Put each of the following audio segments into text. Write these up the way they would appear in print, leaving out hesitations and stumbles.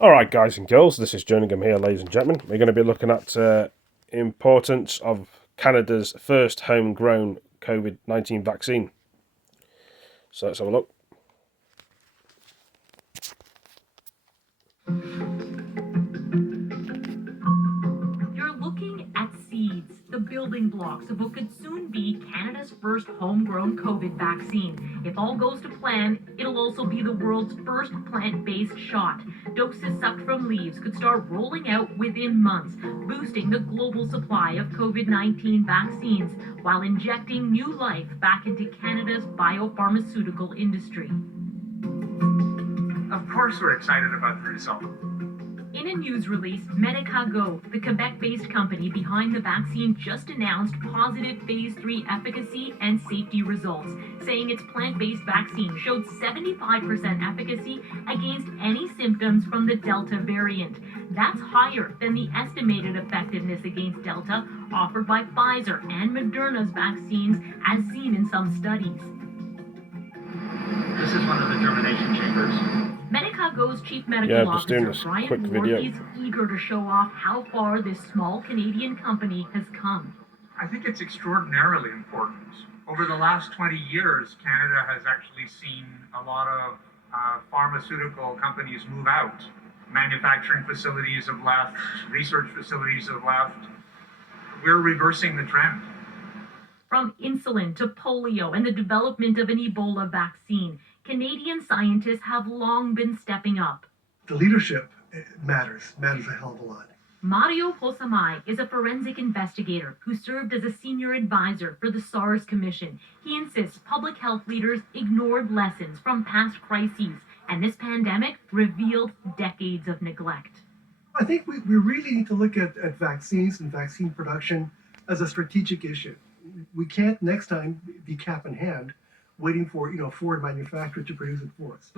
Alright guys and girls, this is Jerningham here, ladies and gentlemen. We're going to be looking at importance of Canada's first homegrown COVID-19 vaccine. So let's have a look. You're looking at seeds, the building blocks of what could soon be Canada's first homegrown COVID vaccine. If all goes to plan, it'll also be the world's first plant-based shot. Doses sucked from leaves could start rolling out within months, boosting the global supply of COVID-19 vaccines while injecting new life back into Canada's biopharmaceutical industry. Of course we're excited about the result. In a news release, Medicago, the Quebec-based company behind the vaccine, just announced positive phase 3 efficacy and safety results, saying its plant-based vaccine showed 75% efficacy against any symptoms from the Delta variant. That's higher than the estimated effectiveness against Delta offered by Pfizer and Moderna's vaccines, as seen in some studies. This is one of the germination chambers. Medicago's chief medical Just doing officer, this Brian quick Ward, video. is eager to show off how far this small Canadian company has come. I think it's extraordinarily important. Over the last 20 years, Canada has actually seen a lot of pharmaceutical companies move out. Manufacturing facilities have left, research facilities have left. We're reversing the trend. From insulin to polio and the development of an Ebola vaccine, Canadian scientists have long been stepping up. The leadership matters a hell of a lot. Mario Posamay is a forensic investigator who served as a senior advisor for the SARS Commission. He insists public health leaders ignored lessons from past crises, and this pandemic revealed decades of neglect. I think we really need to look at vaccines and vaccine production as a strategic issue. We can't next time be cap in hand waiting for foreign manufacturers to produce it for us.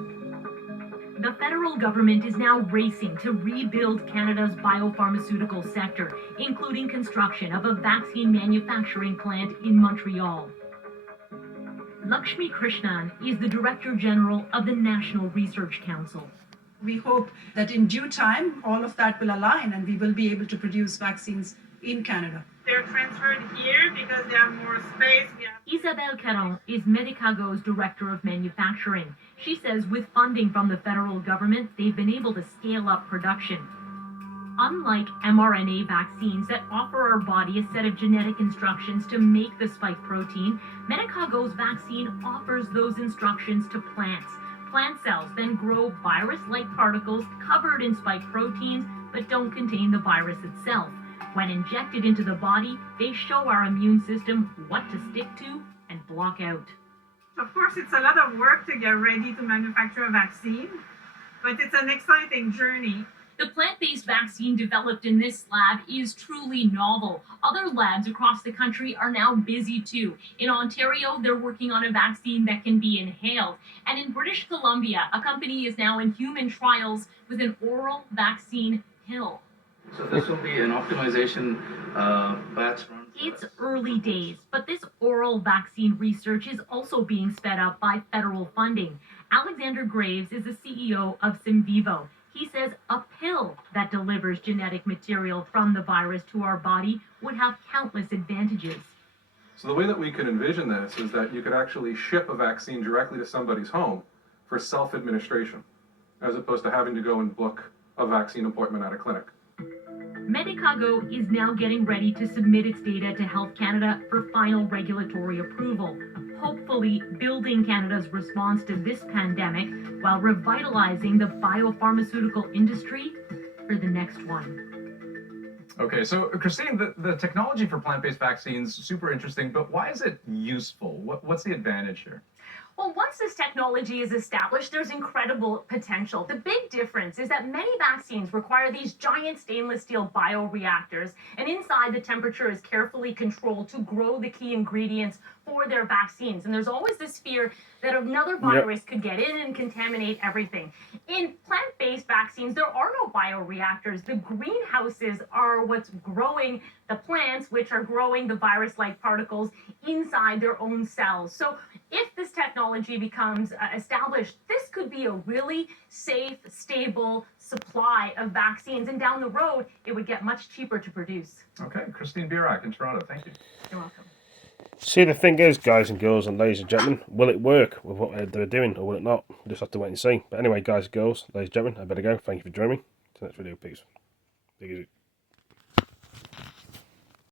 The federal government is now racing to rebuild Canada's biopharmaceutical sector, including construction of a vaccine manufacturing plant in Montreal. Lakshmi Krishnan is the Director General of the National Research Council. We hope that in due time, all of that will align and we will be able to produce vaccines in Canada. They're transferred here because they have more space. Isabelle Caron is Medicago's Director of Manufacturing. She says with funding from the federal government, they've been able to scale up production. Unlike mRNA vaccines that offer our body a set of genetic instructions to make the spike protein, Medicago's vaccine offers those instructions to plants. Plant cells then grow virus-like particles covered in spike proteins but don't contain the virus itself. When injected into the body, they show our immune system what to stick to and block out. Of course, it's a lot of work to get ready to manufacture a vaccine, but it's an exciting journey. The plant-based vaccine developed in this lab is truly novel. Other labs across the country are now busy too. In Ontario, they're working on a vaccine that can be inhaled. And in British Columbia, a company is now in human trials with an oral vaccine pill. So this will be an optimization batch run. It's early days, but this oral vaccine research is also being sped up by federal funding. Alexander Graves is the CEO of Simvivo. He says a pill that delivers genetic material from the virus to our body would have countless advantages. So the way that we could envision this is that you could actually ship a vaccine directly to somebody's home for self-administration, as opposed to having to go and book a vaccine appointment at a clinic. Medicago is now getting ready to submit its data to Health Canada for final regulatory approval, hopefully building Canada's response to this pandemic while revitalizing the biopharmaceutical industry for the next one. Okay, so Christine, the technology for plant-based vaccines, super interesting, but why is it useful? What's the advantage here? Well, once this technology is established, there's incredible potential. The big difference is that many vaccines require these giant stainless steel bioreactors, and inside the temperature is carefully controlled to grow the key ingredients for their vaccines. And there's always this fear that another virus could get in and contaminate everything. In plant-based vaccines, there are no bioreactors. The greenhouses are what's growing the plants, which are growing the virus-like particles inside their own cells. So if this technology becomes established, this could be a really safe, stable, supply of vaccines, and down the road, it would get much cheaper to produce. Okay, Christine Birak in Toronto, thank you. You're welcome. See, the thing is, guys and girls and ladies and gentlemen, will it work with what they're doing or will it not? We'll just have to wait and see. But anyway, guys and girls, ladies and gentlemen, I better go. Thank you for joining me. Till next video, peace. Take it easy.